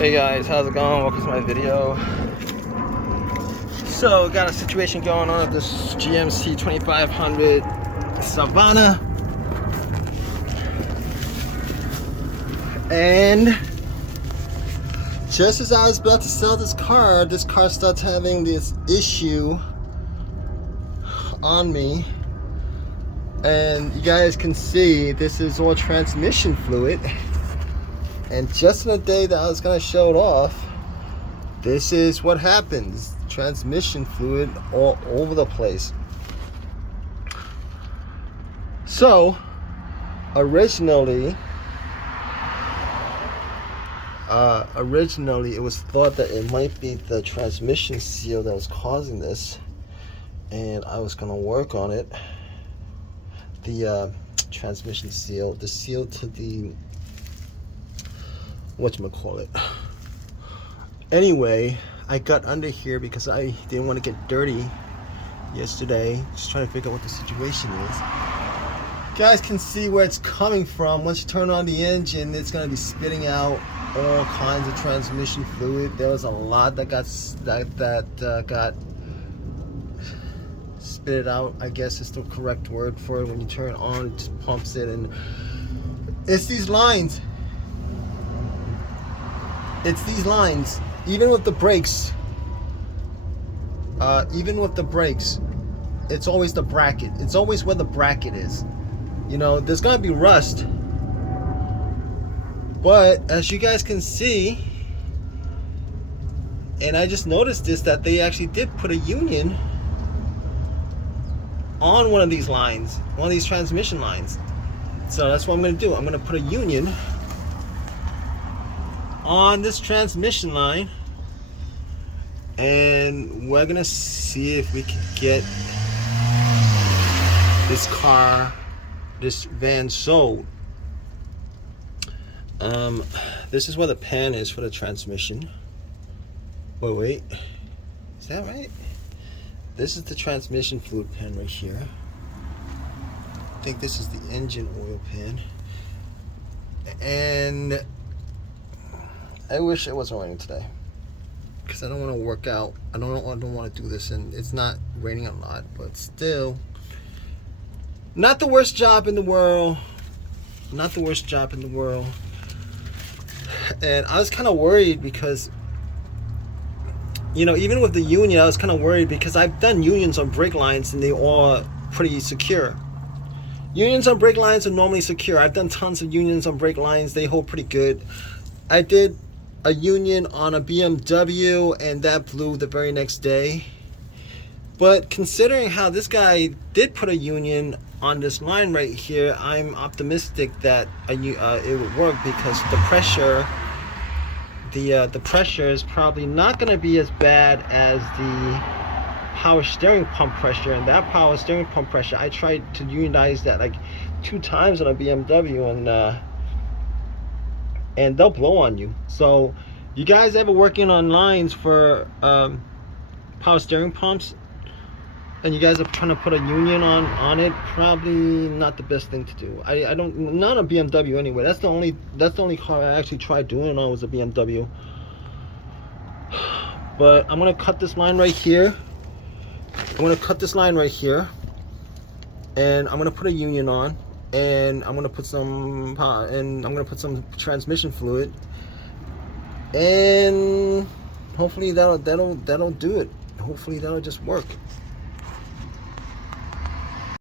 Hey guys, how's it going? Welcome to my video. So, got a situation going on with this GMC 2500 Savana. And just as I was about to sell this car starts having this issue on me. And you guys can see this is all transmission fluid. And just in the day that I was gonna show it off, this is what happens. Transmission fluid all over the place. So, originally it was thought that it might be the transmission seal that was causing this, and I was gonna work on it. The transmission seal, the seal to the whatchamacallit. Anyway, I got under here because I didn't want to get dirty yesterday, just trying to figure out what the situation is. You guys can see where it's coming from. Once you turn on the engine, it's going to be spitting out all kinds of transmission fluid. There was a lot that got spit out, I guess is the correct word for it. When you turn it on, it just pumps it, and it's these lines. It's these lines. Even with the brakes, it's always the bracket. It's always where the bracket is. You know, there's gonna be rust, but as you guys can see, and I just noticed this, that they actually did put a union on one of these lines, one of these transmission lines. So that's what I'm gonna do. I'm gonna put a union on this transmission line, and we're gonna see if we can get this van sold. This is where the pan is for the transmission. Wait, is that right? This is the transmission fluid pan right here. I think this is the engine oil pan. And I wish it wasn't raining today, because I don't want to work out. I don't want to do this, and it's not raining a lot, but still, not the worst job in the world. Not the worst job in the world. And I was kind of worried because, you know, even with the union, I was kind of worried because I've done unions on brake lines and they all pretty secure. Unions on brake lines are normally secure. I've done tons of unions on brake lines. They hold pretty good. I did a union on a BMW and that blew the very next day. But considering how this guy did put a union on this line right here, I'm optimistic that it would work, because the pressure is probably not going to be as bad as the power steering pump pressure. And that power steering pump pressure, I tried to unionize that like 2 times on a BMW, and they'll blow on you. So you guys ever working on lines for power steering pumps, and you guys are trying to put a union on it, probably not the best thing to do. I don't, not a BMW anyway. That's the only car I actually tried doing on was a BMW. But I'm gonna cut this line right here. And I'm gonna put a union on, and I'm gonna put some transmission fluid, and hopefully that'll do it. Hopefully that'll just work.